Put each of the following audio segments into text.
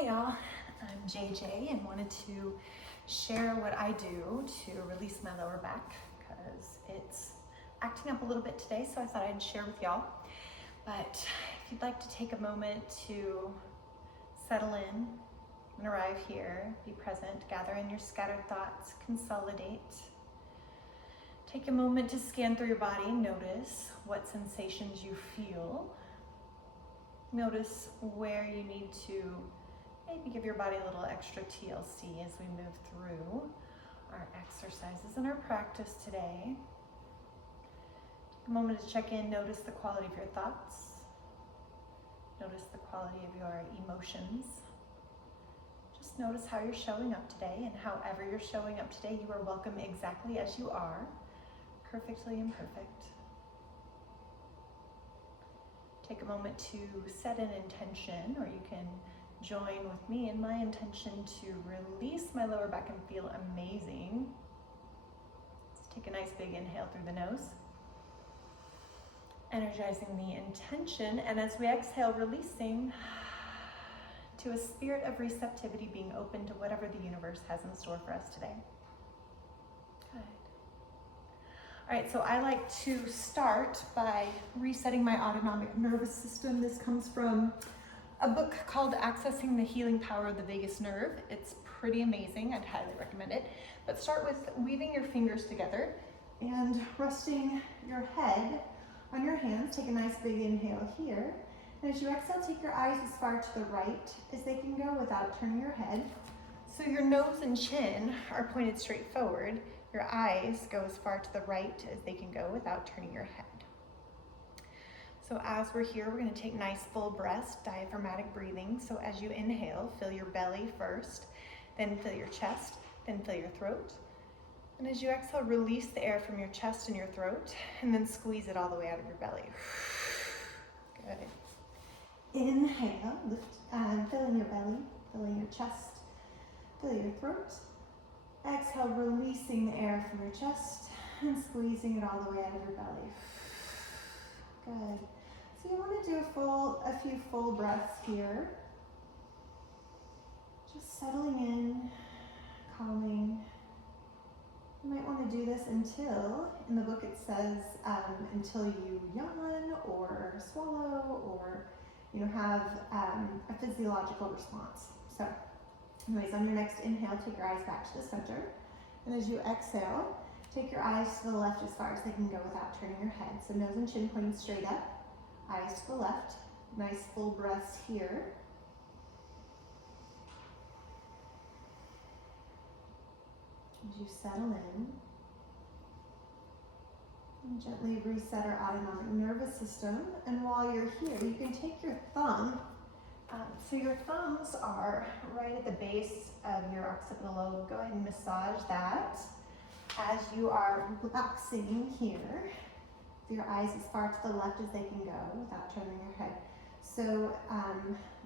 Hi y'all, I'm JJ and wanted to share what I do to release my lower back because it's acting up a little bit today, so I thought I'd share with y'all. But if you'd like to take a moment to settle in and arrive here, be present, gather in your scattered thoughts, consolidate. Take a moment to scan through your body, notice what sensations you feel. Notice where you need to maybe give your body a little extra TLC as we move through our exercises and our practice today. Take a moment to check in, notice the quality of your thoughts. Notice the quality of your emotions. Just notice how you're showing up today, and however you're showing up today, you are welcome exactly as you are, perfectly imperfect. Take a moment to set an intention, or you can join with me in my intention to release my lower back and feel amazing. Let's take a nice big inhale through the nose, energizing the intention, and as we exhale, releasing to a spirit of receptivity, being open to whatever the universe has in store for us today. Good. All right, so I like to start by resetting my autonomic nervous system. This comes from a book called Accessing the Healing Power of the Vagus Nerve. It's pretty amazing, I'd highly recommend it. But start with weaving your fingers together and resting your head on your hands. Take a nice big inhale here. And as you exhale, take your eyes as far to the right as they can go without turning your head. So your nose and chin are pointed straight forward. Your eyes go as far to the right as they can go without turning your head. So as we're here, we're going to take nice full breaths, diaphragmatic breathing. So as you inhale, fill your belly first, then fill your chest, then fill your throat. And as you exhale, release the air from your chest and your throat, and then squeeze it all the way out of your belly. Good. Inhale, lift, fill in your belly, fill in your chest, fill your throat. Exhale, releasing the air from your chest and squeezing it all the way out of your belly. Good. So you want to do a few full breaths here. Just settling in, calming. You might want to do this until, in the book it says, until you yawn or swallow or have a physiological response. So anyways, on your next inhale, take your eyes back to the center. And as you exhale, take your eyes to the left as far as they can go without turning your head. So nose and chin pointing straight up. Eyes to the left, nice full breaths here. As you settle in, and gently reset our autonomic nervous system. And while you're here, you can take your thumb. So your thumbs are right at the base of your occipital lobe. Go ahead and massage that as you are relaxing here. Your eyes as far to the left as they can go without turning your head. So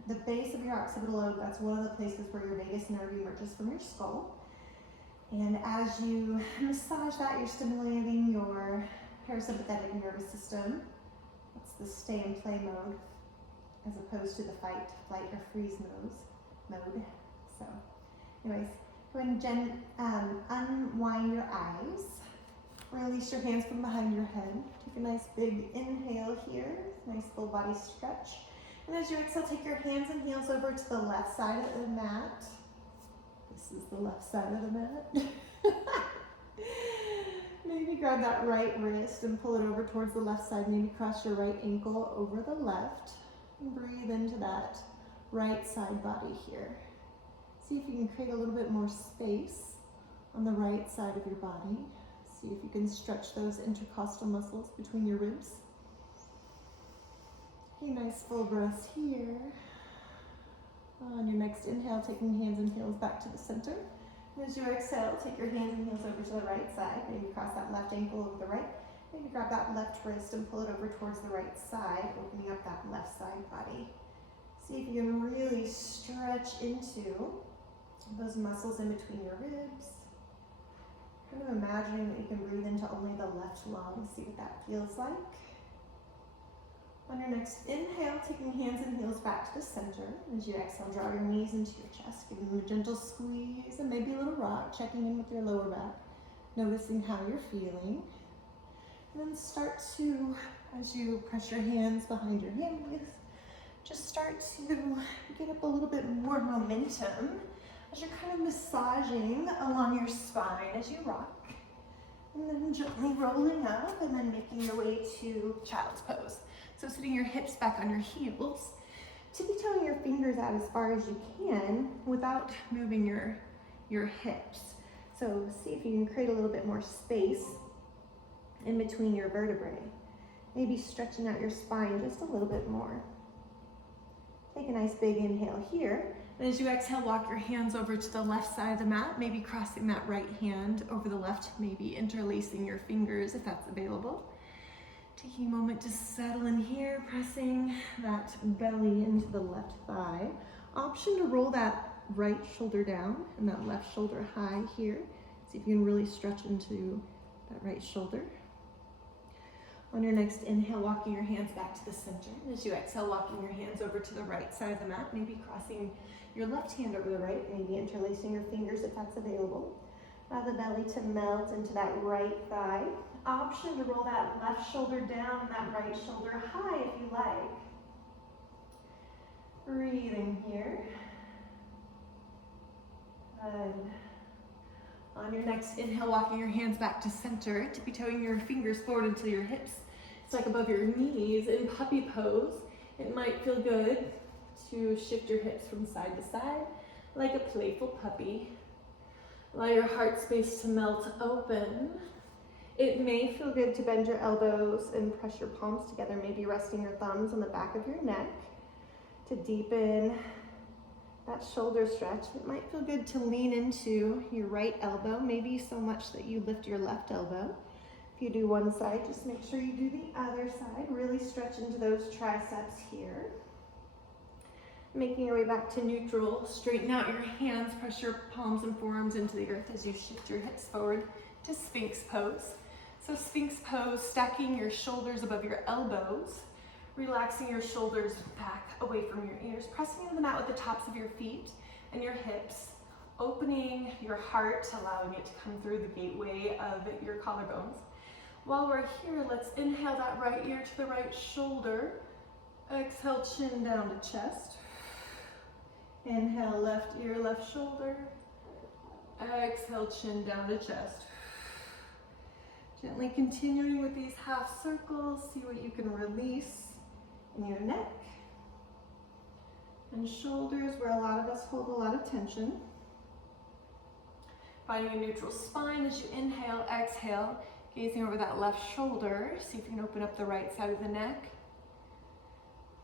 the base of your occipital lobe, that's one of the places where your vagus nerve emerges from your skull. And as you massage that, you're stimulating your parasympathetic nervous system. That's the stay and play mode, as opposed to the fight, flight, or freeze mode. So anyways, go ahead and unwind your eyes. Release your hands from behind your head. Take a nice big inhale here, nice full body stretch. And as you exhale, take your hands and heels over to the left side of the mat. This is the left side of the mat. Maybe grab that right wrist and pull it over towards the left side. Maybe cross your right ankle over the left. And breathe into that right side body here. See if you can create a little bit more space on the right side of your body. See if you can stretch those intercostal muscles between your ribs. Okay, nice full breaths here. On your next inhale, taking hands and heels back to the center. And as you exhale, take your hands and heels over to the right side. Maybe cross that left ankle over the right. Maybe grab that left wrist and pull it over towards the right side, opening up that left side body. See if you can really stretch into those muscles in between your ribs. Kind of imagining that you can breathe into only the left lung. See what that feels like. On your next inhale, taking hands and heels back to the center. As you exhale, draw your knees into your chest, giving them a gentle squeeze and maybe a little rock, checking in with your lower back, noticing how you're feeling. And then start to, as you press your hands behind your knees, just start to get up a little bit more momentum as you're kind of massaging along your spine as you rock. And then gently rolling up and then making your way to child's pose. So sitting your hips back on your heels, tippy-toeing your fingers out as far as you can without moving your hips. So see if you can create a little bit more space in between your vertebrae. Maybe stretching out your spine just a little bit more. Take a nice big inhale here. And as you exhale, walk your hands over to the left side of the mat, maybe crossing that right hand over the left, maybe interlacing your fingers if that's available. Taking a moment to settle in here, pressing that belly into the left thigh. Option to roll that right shoulder down and that left shoulder high here. See if you can really stretch into that right shoulder. On your next inhale, walking your hands back to the center. As you exhale, walking your hands over to the right side of the mat, maybe crossing your left hand over the right, maybe interlacing your fingers if that's available. Allow the belly to melt into that right thigh. Option to roll that left shoulder down and that right shoulder high if you like. Breathing here. Good. On your next inhale, walking your hands back to center, tippy-toeing your fingers forward until your hips stuck above your knees in puppy pose. It might feel good to shift your hips from side to side like a playful puppy. Allow your heart space to melt open. It may feel good to bend your elbows and press your palms together, maybe resting your thumbs on the back of your neck to deepen that shoulder stretch. It might feel good to lean into your right elbow, maybe so much that you lift your left elbow. If you do one side, just make sure you do the other side. Really stretch into those triceps here. Making your way back to neutral, straighten out your hands, press your palms and forearms into the earth as you shift your hips forward to Sphinx pose. So Sphinx pose, stacking your shoulders above your elbows, relaxing your shoulders back away from your ears, pressing into the mat with the tops of your feet and your hips, opening your heart, allowing it to come through the gateway of your collarbones. While we're here, let's inhale that right ear to the right shoulder. Exhale, chin down to chest. Inhale, left ear, left shoulder. Exhale, chin down to chest. Gently continuing with these half circles, see what you can release in your neck and shoulders, where a lot of us hold a lot of tension. Finding a neutral spine as you inhale, exhale, gazing over that left shoulder. See if you can open up the right side of the neck.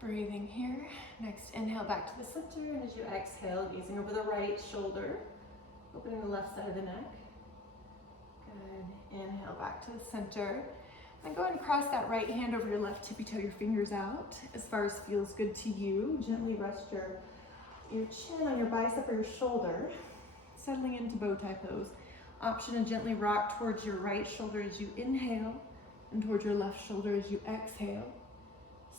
Breathing here. Next, inhale back to the center, and as you exhale, gazing over the right shoulder, opening the left side of the neck. Good. Inhale back to the center. Then go ahead and cross that right hand over your left, tippy-toe your fingers out as far as feels good to you. Gently rest your chin on your bicep or your shoulder, settling into bow tie pose. Option to gently rock towards your right shoulder as you inhale and towards your left shoulder as you exhale.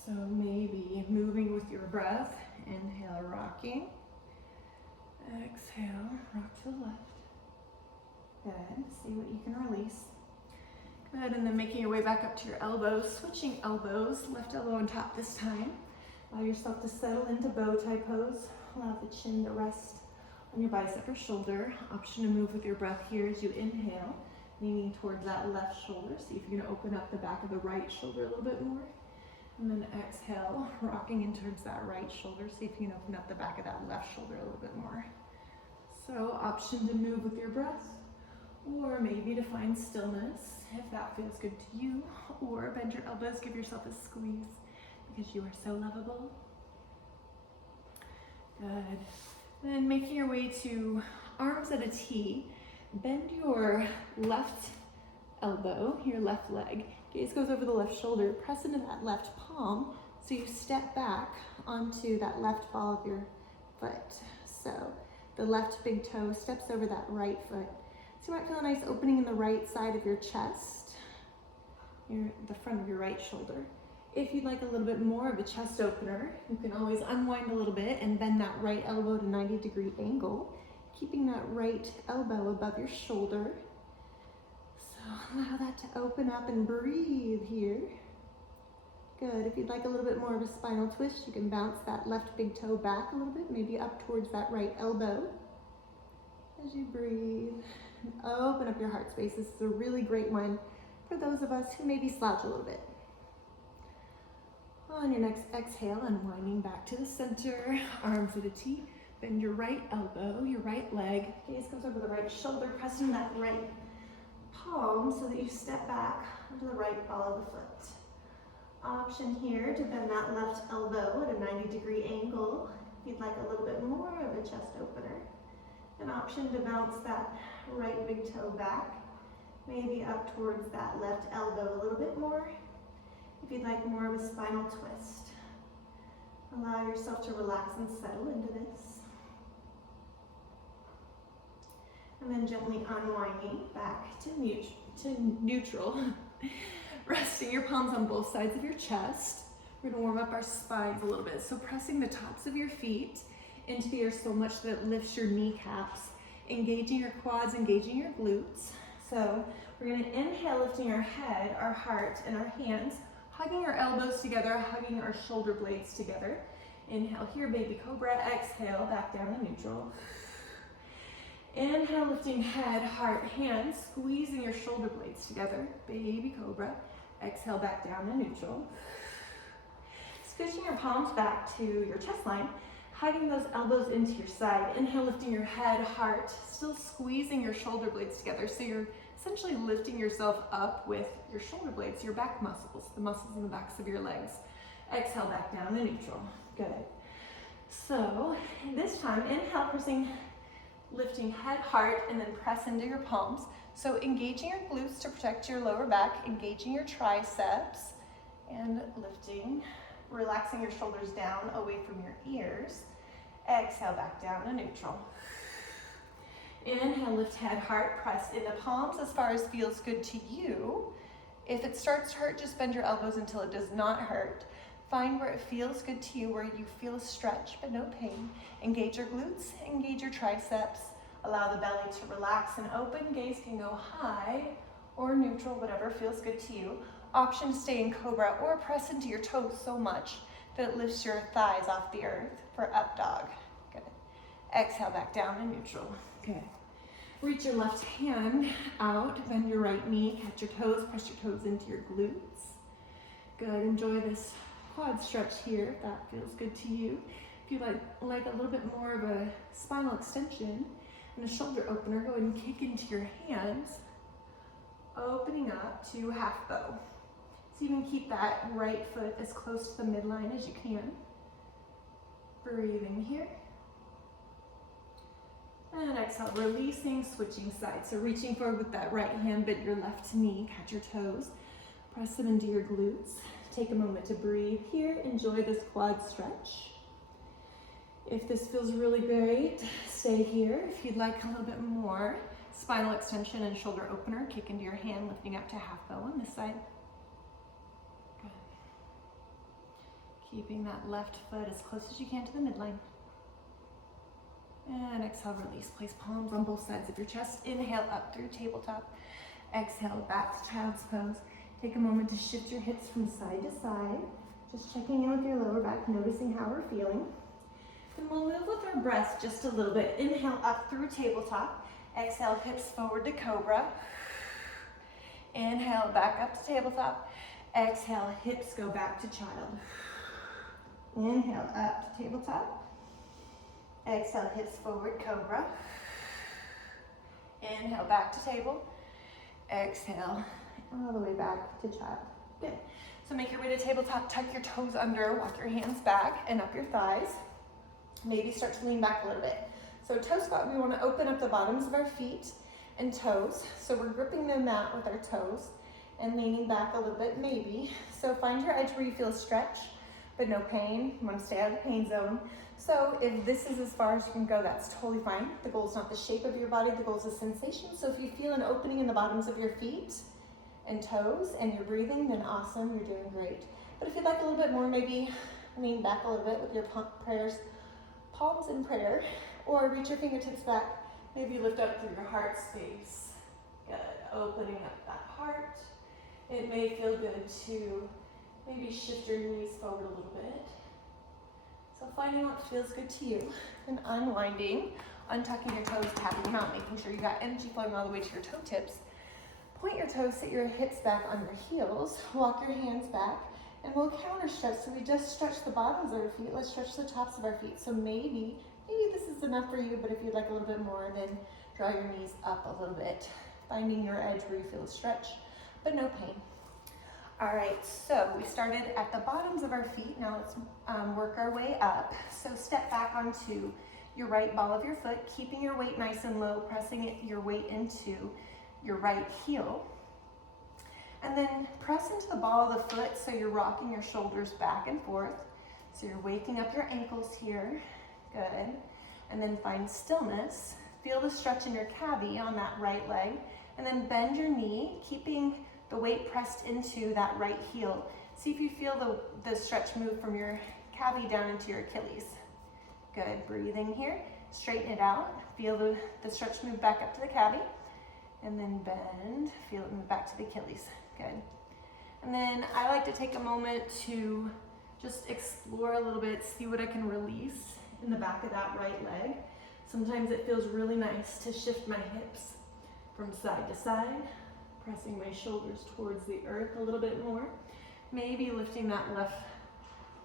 So maybe moving with your breath. Inhale, rocking. Exhale, rock to the left. Good. See what you can release. Good, and then making your way back up to your elbows, switching elbows, left elbow on top this time. Allow yourself to settle into bow tie pose. Allow the chin to rest on your bicep or shoulder. Option to move with your breath here as you inhale, leaning towards that left shoulder. See if you can open up the back of the right shoulder a little bit more. And then exhale, rocking in towards that right shoulder. See if you can open up the back of that left shoulder a little bit more. So option to move with your breath, or maybe to find stillness if that feels good to you, or bend your elbows, give yourself a squeeze because you are so lovable. Good. Then making your way to arms at a T, bend your left elbow, your left leg. Gaze goes over the left shoulder, press into that left palm so you step back onto that left ball of your foot. So the left big toe steps over that right foot. So you might feel a nice opening in the right side of your chest, the front of your right shoulder. If you'd like a little bit more of a chest opener, you can always unwind a little bit and bend that right elbow to 90-degree angle, keeping that right elbow above your shoulder. So allow that to open up and breathe here. Good. If you'd like a little bit more of a spinal twist, you can bounce that left big toe back a little bit, maybe up towards that right elbow. As you breathe, and open up your heart space. This is a really great one for those of us who maybe slouch a little bit. On your next exhale, unwinding back to the center, arms at a T. Bend your right elbow, your right leg. Gaze comes over the right shoulder, pressing that right palm so that you step back onto the right ball of the foot. Option here to bend that left elbow at a 90-degree angle if you'd like a little bit more of a chest opener. An option to bounce that right big toe back, maybe up towards that left elbow a little bit more. If you'd like more of a spinal twist, allow yourself to relax and settle into this. And then gently unwinding back to neutral. Resting your palms on both sides of your chest. We're gonna warm up our spines a little bit. So pressing the tops of your feet into the earth so much that it lifts your kneecaps, engaging your quads, engaging your glutes. So we're gonna inhale, lifting our head, our heart, and our hands, hugging our elbows together, hugging our shoulder blades together. Inhale here, baby cobra. Exhale, back down to neutral. Inhale, lifting head, heart, hands, squeezing your shoulder blades together, baby cobra. Exhale, back down to neutral. Scooching your palms back to your chest line, hugging those elbows into your side. Inhale, lifting your head, heart, still squeezing your shoulder blades together. So you're essentially lifting yourself up with your shoulder blades, your back muscles, the muscles in the backs of your legs. Exhale, back down to neutral. Good. So this time, inhale, lifting head, heart, and then press into your palms. So engaging your glutes to protect your lower back, engaging your triceps, and lifting, relaxing your shoulders down away from your ears. Exhale, back down to neutral. Inhale, lift head, heart, press into palms as far as feels good to you. If it starts to hurt, just bend your elbows until it does not hurt. Find where it feels good to you, where you feel a stretch but no pain. Engage your glutes, engage your triceps. Allow the belly to relax and open. Gaze can go high or neutral, whatever feels good to you. Option to stay in cobra or press into your toes so much that it lifts your thighs off the earth for up dog. Good. Exhale, back down to neutral. Good. Reach your left hand out, bend your right knee, catch your toes, press your toes into your glutes. Good. Enjoy this quad stretch here if that feels good to you. If you like a little bit more of a spinal extension and a shoulder opener, go ahead and kick into your hands, opening up to half bow. So you can keep that right foot as close to the midline as you can. Breathing here. And exhale, releasing, switching sides. So reaching forward with that right hand, bend your left knee, catch your toes, press them into your glutes. Take a moment to breathe here. Enjoy this quad stretch. If this feels really great, stay here. If you'd like a little bit more spinal extension and shoulder opener, kick into your hand, lifting up to half bow on this side. Good. Keeping that left foot as close as you can to the midline. And exhale, release. Place palms on both sides of your chest. Inhale up through tabletop. Exhale, back to child's pose. Take a moment to shift your hips from side to side. Just checking in with your lower back, noticing how we're feeling. Then we'll move with our breath just a little bit. Inhale up through tabletop. Exhale, hips forward to cobra. Inhale, back up to tabletop. Exhale, hips go back to child. Inhale, up to tabletop. Exhale, hips forward, cobra. Inhale, back to table. Exhale, all the way back to child. Good. So make your way to tabletop, tuck your toes under, walk your hands back and up your thighs. Maybe start to lean back a little bit. So toe squat, we want to open up the bottoms of our feet and toes. So we're gripping the mat with our toes and leaning back a little bit, maybe. So find your edge where you feel a stretch, but no pain. You want to stay out of the pain zone. So if this is as far as you can go, that's totally fine. The goal is not the shape of your body, the goal is the sensation. So if you feel an opening in the bottoms of your feet and toes and you're breathing, then awesome, you're doing great. But if you'd like a little bit more, maybe lean back a little bit with your palms in prayer, or reach your fingertips back. Maybe lift up through your heart space. Good, opening up that heart. It may feel good to maybe shift your knees forward a little bit. So finding what feels good to you and unwinding, untucking your toes, tapping them out, making sure you got energy flowing all the way to your toe tips. Point your toes, sit your hips back on your heels, walk your hands back, and we'll counter stretch. So we just stretch the bottoms of our feet. Let's stretch the tops of our feet. So maybe this is enough for you, but if you'd like a little bit more, then draw your knees up a little bit, finding your edge where you feel a stretch, but no pain. All right, so we started at the bottoms of our feet. Now let's work our way up. So step back onto your right ball of your foot, keeping your weight nice and low, pressing your weight into your right heel. And then press into the ball of the foot so you're rocking your shoulders back and forth. So you're waking up your ankles here. Good. And then find stillness. Feel the stretch in your calve on that right leg. And then bend your knee, keeping the weight pressed into that right heel. See if you feel the stretch move from your calve down into your Achilles. Good, breathing here. Straighten it out. Feel the stretch move back up to the calve. And then bend, feel it move back to the Achilles. Good. And then I like to take a moment to just explore a little bit, see what I can release in the back of that right leg. Sometimes it feels really nice to shift my hips from side to side, pressing my shoulders towards the earth a little bit more. Maybe lifting that left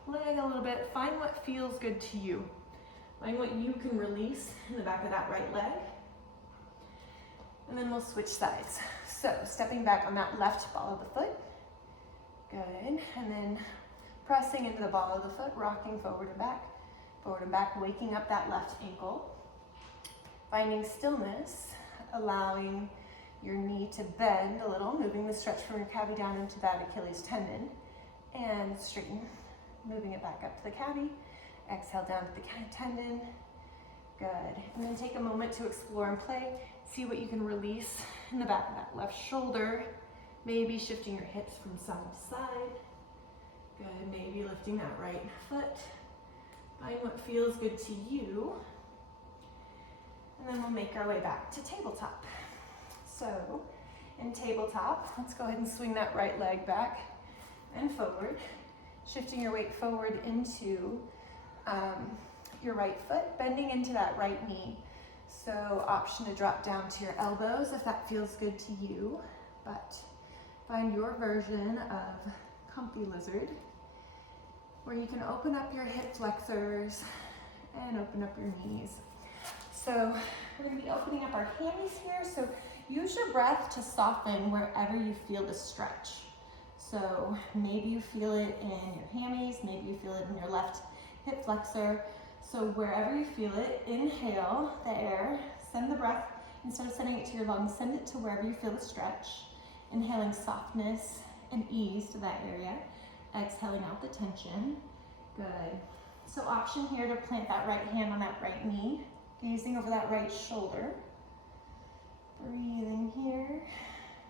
leg a little bit. Find what feels good to you. Find what you can release in the back of that right leg. And then we'll switch sides. So stepping back on that left ball of the foot. Good. And then pressing into the ball of the foot, rocking forward and back, waking up that left ankle. Finding stillness, allowing your knee to bend a little, moving the stretch from your calve down into that Achilles tendon. And straighten, moving it back up to the calve. Exhale down to the tendon. Good. And then take a moment to explore and play. See what you can release in the back of that left shoulder. Maybe shifting your hips from side to side. Good. Maybe lifting that right foot. Find what feels good to you. And then we'll make our way back to tabletop. So in tabletop, let's go ahead and swing that right leg back and forward. Shifting your weight forward into your right foot, bending into that right knee. So option to drop down to your elbows if that feels good to you, but find your version of comfy lizard where you can open up your hip flexors and open up your knees. So we're going to be opening up our hammies here. So use your breath to soften wherever you feel the stretch. So maybe you feel it in your hammies, maybe you feel it in your left hip flexor. So wherever you feel it, inhale the air, send the breath, instead of sending it to your lungs, send it to wherever you feel the stretch. Inhaling softness and ease to that area. Exhaling out the tension. Good. So option here to plant that right hand on that right knee, gazing over that right shoulder. Breathing here.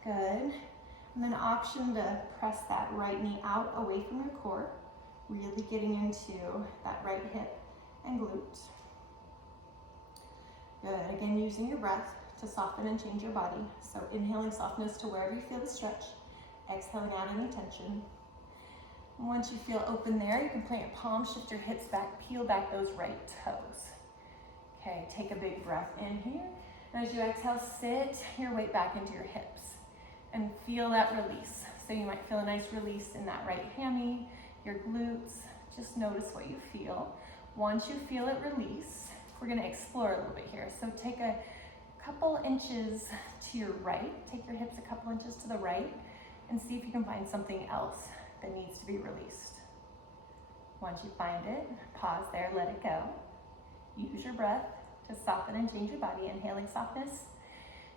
Good. And then option to press that right knee out away from your core, really getting into that right hip and glute. Good. Again, using your breath to soften and change your body. So inhaling softness to wherever you feel the stretch, exhaling out any tension. And once you feel open there, you can plant your palms, shift your hips back, peel back those right toes. Okay, take a big breath in here. And as you exhale, sit your weight back into your hips and feel that release. So you might feel a nice release in that right hammy, your glutes. Just notice what you feel. Once you feel it release, we're going to explore a little bit here. So take a couple inches to your right, take your hips a couple inches to the right, and see if you can find something else that needs to be released. Once you find it, pause there, let it go. Use your breath to soften and change your body, inhaling softness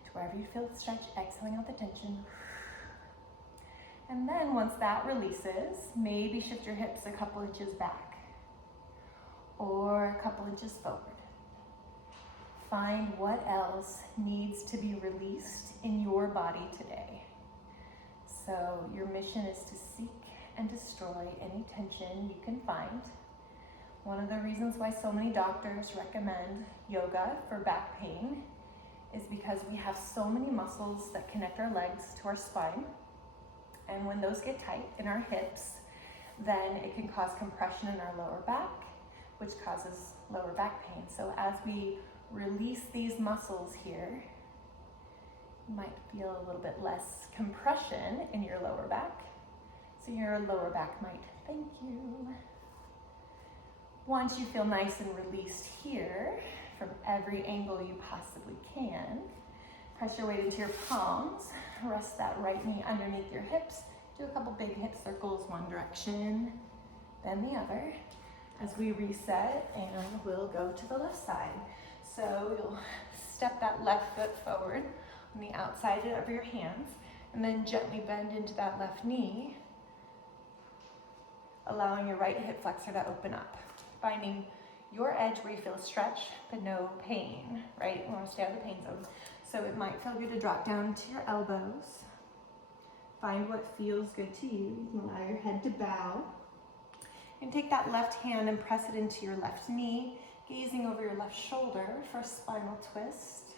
to wherever you feel the stretch, exhaling out the tension. And then once that releases, maybe shift your hips a couple inches back or a couple inches forward. Find what else needs to be released in your body today. So your mission is to seek and destroy any tension you can find. One of the reasons why so many doctors recommend yoga for back pain is because we have so many muscles that connect our legs to our spine. And when those get tight in our hips, then it can cause compression in our lower back, which causes lower back pain. So as we release these muscles here, you might feel a little bit less compression in your lower back. So your lower back might thank you. Once you feel nice and released here, from every angle you possibly can, press your weight into your palms, rest that right knee underneath your hips, do a couple big hip circles, one direction, then the other, as we reset, and we'll go to the left side. So you'll step that left foot forward on the outside of your hands, and then gently bend into that left knee, allowing your right hip flexor to open up, finding your edge where you feel a stretch, but no pain, right? You want to stay out of the pain zone. So it might feel good to drop down to your elbows. Find what feels good to you. You can allow your head to bow. And take that left hand and press it into your left knee, gazing over your left shoulder for a spinal twist.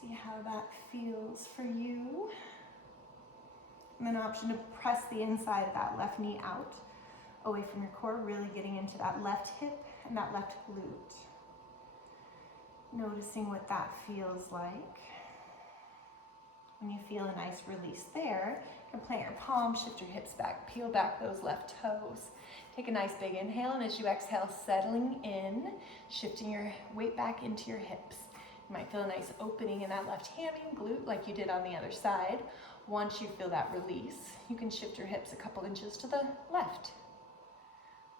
See how that feels for you. And then an option to press the inside of that left knee out, away from your core, really getting into that left hip and that left glute. Noticing what that feels like. When you feel a nice release there, you can plant your palms, shift your hips back, peel back those left toes. Take a nice big inhale, and as you exhale, settling in, shifting your weight back into your hips. You might feel a nice opening in that left hammy and glute like you did on the other side. Once you feel that release, you can shift your hips a couple inches to the left,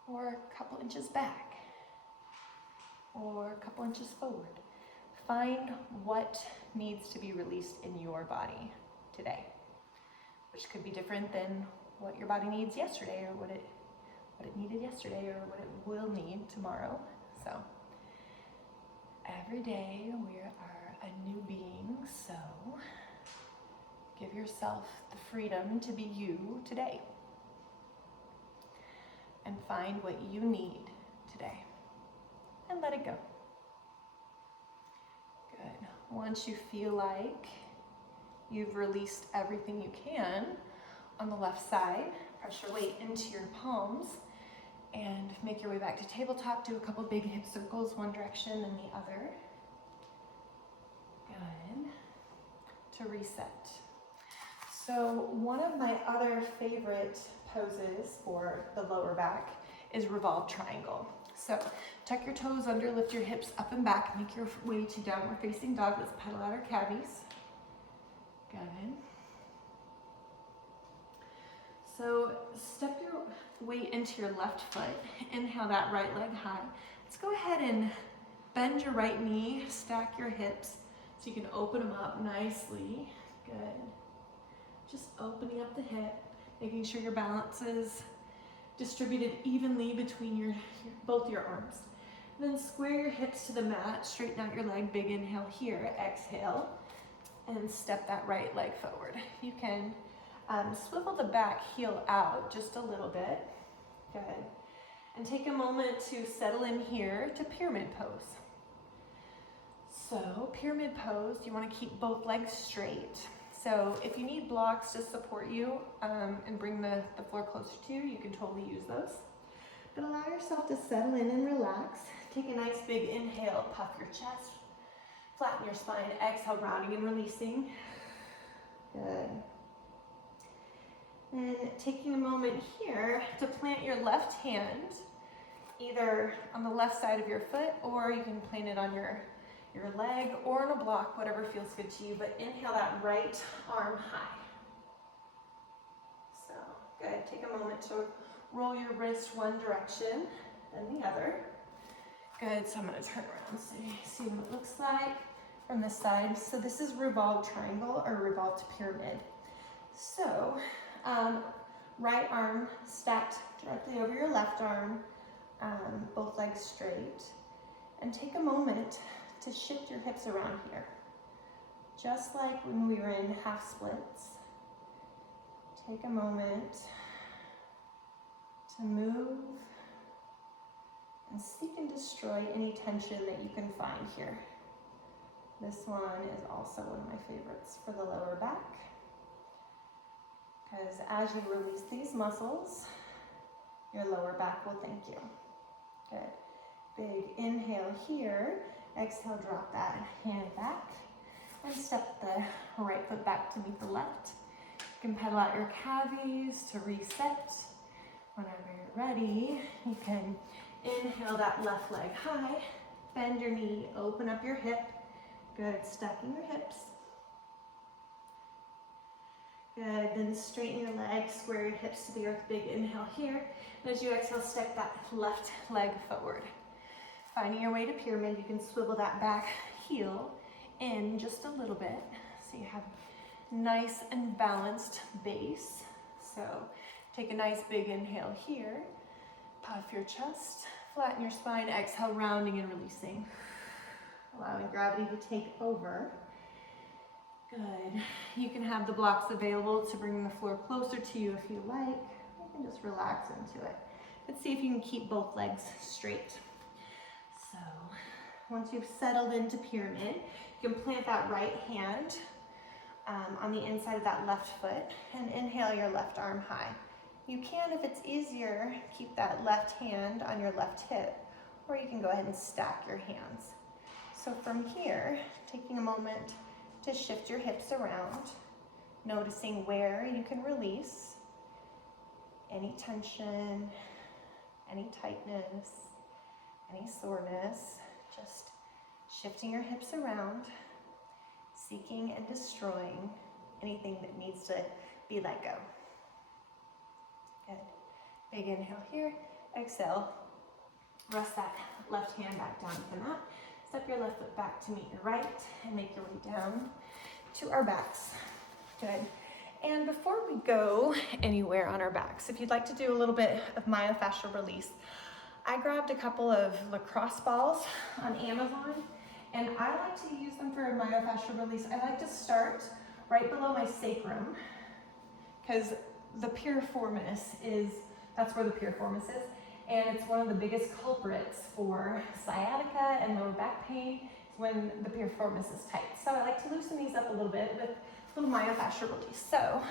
or a couple inches back, or a couple inches forward. Find what needs to be released in your body today, which could be different than what your body needs yesterday, or what it needed yesterday, or what it will need tomorrow. So every day we are a new being, so give yourself the freedom to be you today. And find what you need today. And let it go. Good. Once you feel like you've released everything you can on the left side, press your weight into your palms and make your way back to tabletop. Do a couple big hip circles, one direction and the other. Good. To reset. So one of my other favorite poses for the lower back is revolved triangle. So tuck your toes under, lift your hips up and back, make your way to downward facing dog. Let's pedal out our calves. Good. So step your weight into your left foot. Inhale that right leg high. Let's go ahead and bend your right knee, stack your hips so you can open them up nicely. Good. Just opening up the hip, making sure your balance is distributed evenly between both your arms. And then square your hips to the mat, straighten out your leg, big inhale here, exhale, and step that right leg forward. You can swivel the back heel out just a little bit. Good. And take a moment to settle in here to pyramid pose. So pyramid pose, you want to keep both legs straight. So if you need blocks to support you and bring the floor closer to you, you can totally use those. But allow yourself to settle in and relax. Take a nice big inhale, puff your chest, flatten your spine, exhale, rounding and releasing. Good. And taking a moment here to plant your left hand either on the left side of your foot, or you can plant it on your leg or on a block, whatever feels good to you, but inhale that right arm high. So, good. Take a moment to roll your wrist one direction, then the other. Good. So I'm going to turn around so you see what it looks like from this side. So this is revolved triangle or revolved pyramid. So, right arm stacked directly over your left arm, both legs straight, and take a moment to shift your hips around here. Just like when we were in half splits. Take a moment to move and seek and destroy any tension that you can find here. This one is also one of my favorites for the lower back, because as you release these muscles, your lower back will thank you. Good. Big inhale here. Exhale, drop that hand back and step the right foot back to meet the left. You can pedal out your calves to reset. Whenever you're ready, you can inhale that left leg high, bend your knee, open up your hip. Good, stacking your hips. Good, then straighten your legs, square your hips to the earth, big inhale here. And as you exhale, step that left leg forward. Finding your way to pyramid, you can swivel that back heel in just a little bit, so you have nice and balanced base. So take a nice big inhale here, puff your chest, flatten your spine, exhale, rounding and releasing. Allowing gravity to take over. Good. You can have the blocks available to bring the floor closer to you if you like. You can just relax into it. Let's see if you can keep both legs straight. So once you've settled into pyramid, you can plant that right hand on the inside of that left foot and inhale your left arm high. You can, if it's easier, keep that left hand on your left hip, or you can go ahead and stack your hands. So from here, taking a moment to shift your hips around, noticing where you can release any tension, any tightness, any soreness, just shifting your hips around, seeking and destroying anything that needs to be let go. Good. Big inhale here, exhale. Rest that left hand back down to the mat. Step your left foot back to meet your right and make your way down to our backs. Good. And before we go anywhere on our backs, if you'd like to do a little bit of myofascial release, I grabbed a couple of lacrosse balls on Amazon, and I like to use them for myofascial release. I like to start right below my sacrum, because the piriformis that's where the piriformis is, and it's one of the biggest culprits for sciatica and lower back pain when the piriformis is tight. So I like to loosen these up a little bit with a little myofascial release. So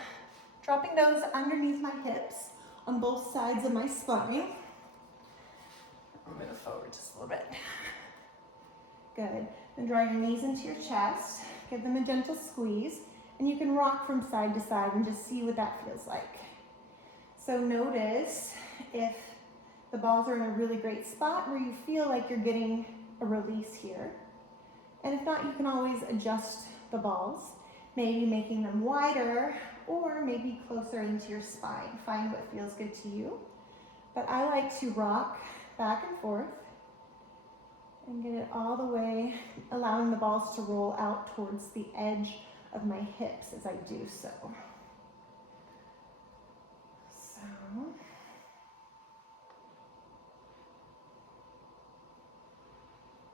dropping those underneath my hips on both sides of my spine. I'll move forward just a little bit. Good. Then draw your knees into your chest. Give them a gentle squeeze. And you can rock from side to side and just see what that feels like. So notice if the balls are in a really great spot where you feel like you're getting a release here. And if not, you can always adjust the balls, maybe making them wider or maybe closer into your spine. Find what feels good to you. But I like to rock back and forth and get it all the way, allowing the balls to roll out towards the edge of my hips as I do so.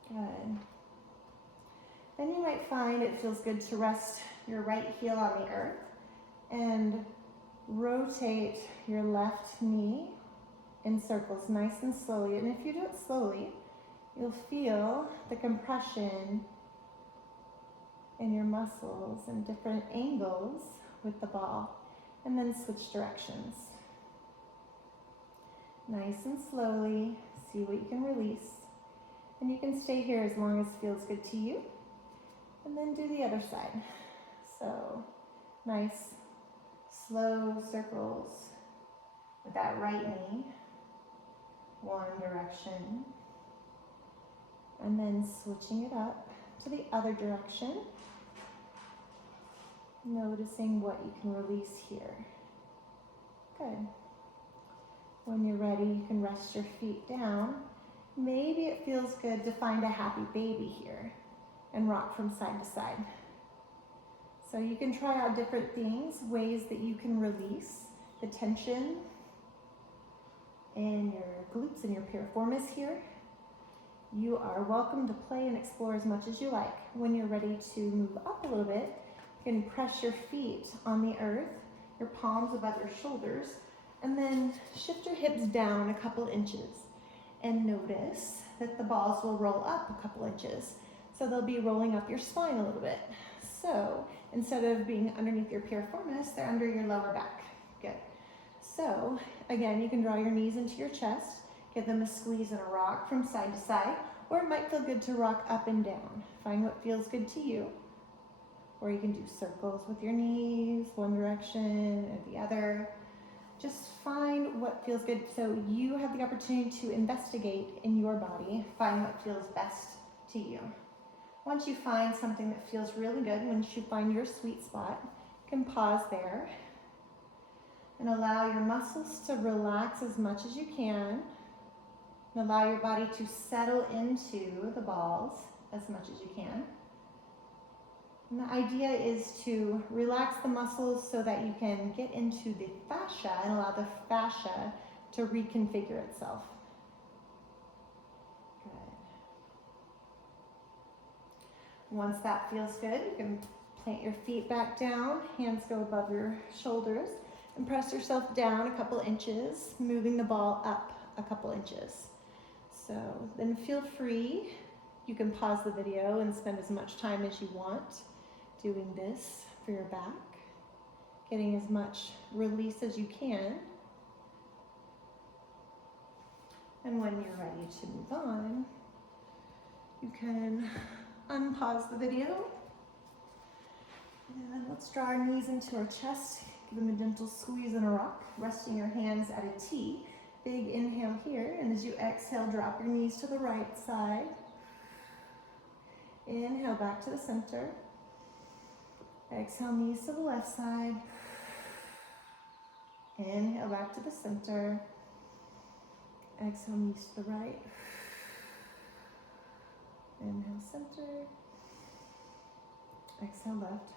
Good. Then you might find it feels good to rest your right heel on the earth and rotate your left knee in circles nice and slowly. And if you do it slowly, you'll feel the compression in your muscles and different angles with the ball, and then switch directions. Nice and slowly, see what you can release. And you can stay here as long as it feels good to you. And then do the other side. So, nice, slow circles with that right knee, one direction. And then switching it up to the other direction. Noticing what you can release here. Good. When you're ready, you can rest your feet down. Maybe it feels good to find a happy baby here and rock from side to side. So you can try out different things, ways that you can release the tension in your glutes and your piriformis here. You are welcome to play and explore as much as you like. When you're ready to move up a little bit, you can press your feet on the earth, your palms above your shoulders, And then shift your hips down a couple inches and notice that the balls will roll up a couple inches. So they'll be rolling up your spine a little bit. So instead of being underneath your piriformis, they're under your lower back. Good. So again, you can draw your knees into your chest, give them a squeeze and a rock from side to side, or it might feel good to rock up and down. Find what feels good to you. Or you can do circles with your knees, one direction or the other. Just find what feels good so you have the opportunity to investigate in your body, find what feels best to you. Once you find something that feels really good, once you find your sweet spot, you can pause there and allow your muscles to relax as much as you can. And allow your body to settle into the balls as much as you can. And the idea is to relax the muscles so that you can get into the fascia and allow the fascia to reconfigure itself. Good. Once that feels good, you can plant your feet back down, hands go above your shoulders, and press yourself down a couple inches, moving the ball up a couple inches. So then feel free, you can pause the video and spend as much time as you want doing this for your back, getting as much release as you can. And when you're ready to move on, you can unpause the video. And let's draw our knees into our chest, give them a gentle squeeze and a rock, resting your hands at a T. Big inhale here, and as you exhale, drop your knees to the right side. Inhale back to the center. Exhale, knees to the left side. Inhale back to the center. Exhale, knees to the right. Inhale, center. Exhale, left.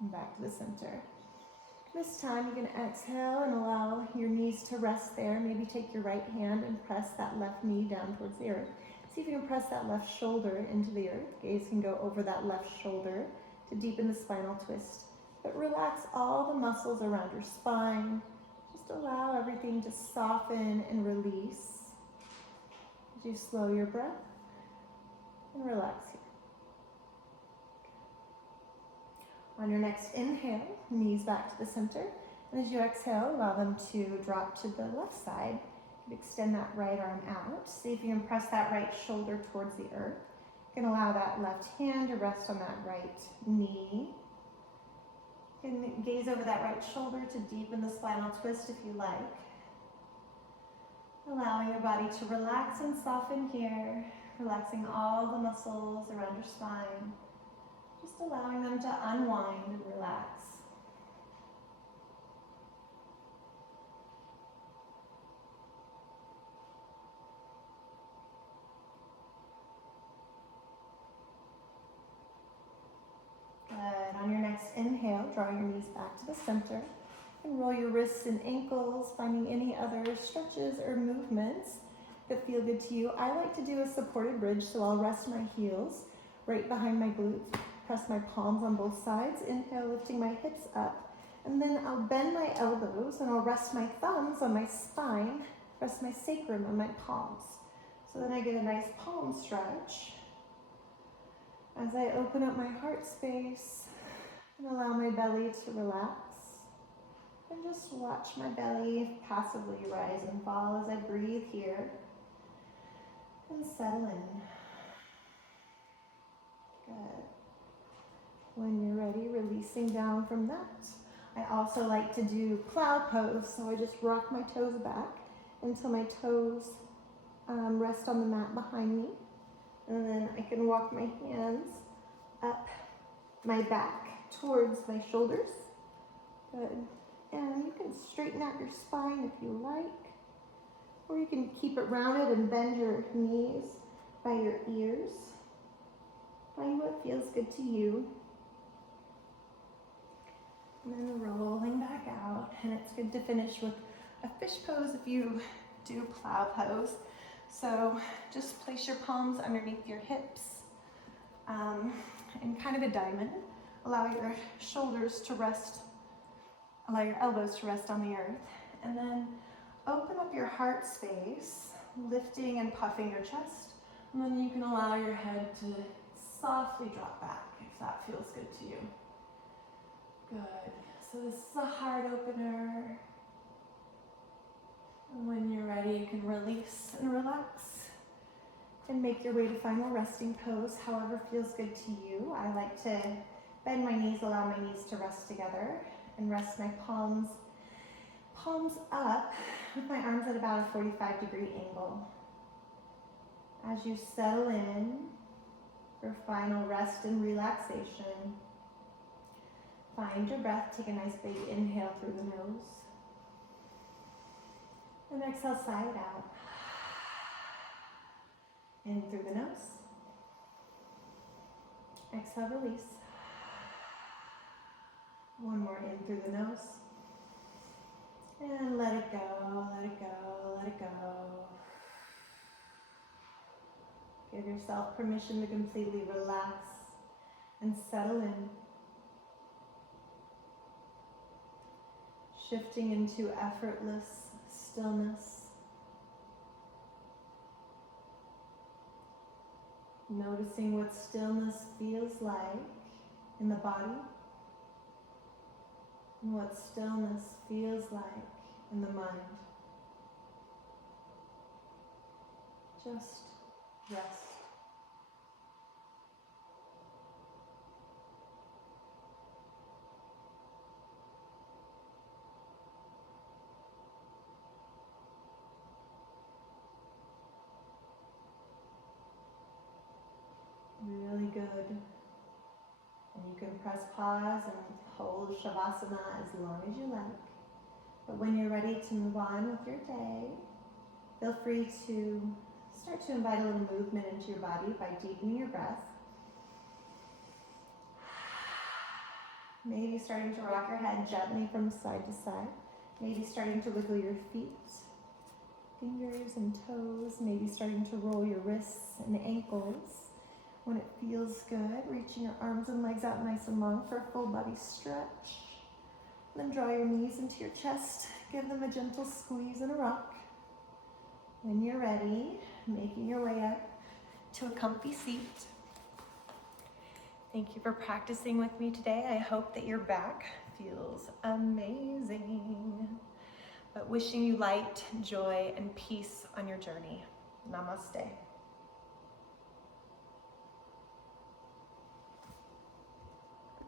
And back to the center. This time you can exhale and allow your knees to rest there. Maybe take your right hand and press that left knee down towards the earth. See if you can press that left shoulder into the earth. Gaze can go over that left shoulder to deepen the spinal twist. But relax all the muscles around your spine. Just allow everything to soften and release as you slow your breath and relax here. On your next inhale, knees back to the center. And as you exhale, allow them to drop to the left side. Extend that right arm out. See if you can press that right shoulder towards the earth. You can allow that left hand to rest on that right knee. You can gaze over that right shoulder to deepen the spinal twist if you like. Allowing your body to relax and soften here. Relaxing all the muscles around your spine. Just allowing them to unwind and relax. Good. On your next inhale, draw your knees back to the center and roll your wrists and ankles, finding any other stretches or movements that feel good to you. I like to do a supported bridge, so I'll rest my heels right behind my glutes, press my palms on both sides, inhale, lifting my hips up, and then I'll bend my elbows and I'll rest my thumbs on my spine, rest my sacrum on my palms. So then I get a nice palm stretch. As I open up my heart space and allow my belly to relax, and just watch my belly passively rise and fall as I breathe here and settle in. Good. When you're ready, releasing down from that. I also like to do plow pose, so I just rock my toes back until my toes rest on the mat behind me. And then I can walk my hands up my back towards my shoulders. Good. And you can straighten out your spine if you like. Or you can keep it rounded and bend your knees by your ears. Find what feels good to you. And then rolling back out. And it's good to finish with a fish pose if you do plow pose. So just place your palms underneath your hips in kind of a diamond. Allow your shoulders to rest Allow your elbows to rest on the earth. And then open up your heart space, lifting and puffing your chest. And then you can allow your head to softly drop back if that feels good to you. Good. So this is a heart opener. And when you're ready, you can release and relax and make your way to final resting pose, however feels good to you. I like to bend my knees, allow my knees to rest together, and rest my palms up with my arms at about a 45-degree angle. As you settle in for final rest and relaxation, find your breath. Take a nice big inhale through the nose. And exhale, sigh it out. In through the nose. Exhale, release. One more in through the nose. And let it go, let it go, let it go. Give yourself permission to completely relax and settle in. Shifting into effortless stillness. Noticing what stillness feels like in the body and what stillness feels like in the mind. Just rest. Really good. And you can press pause and hold Shavasana as long as you like. But when you're ready to move on with your day, feel free to start to invite a little movement into your body by deepening your breath. Maybe starting to rock your head gently from side to side. Maybe starting to wiggle your feet, fingers and toes. Maybe starting to roll your wrists and ankles. When it feels good, reaching your arms and legs out nice and long for a full body stretch. Then draw your knees into your chest. Give them a gentle squeeze and a rock. When you're ready, making your way up to a comfy seat. Thank you for practicing with me today. I hope that your back feels amazing. But wishing you light, joy, and peace on your journey. Namaste.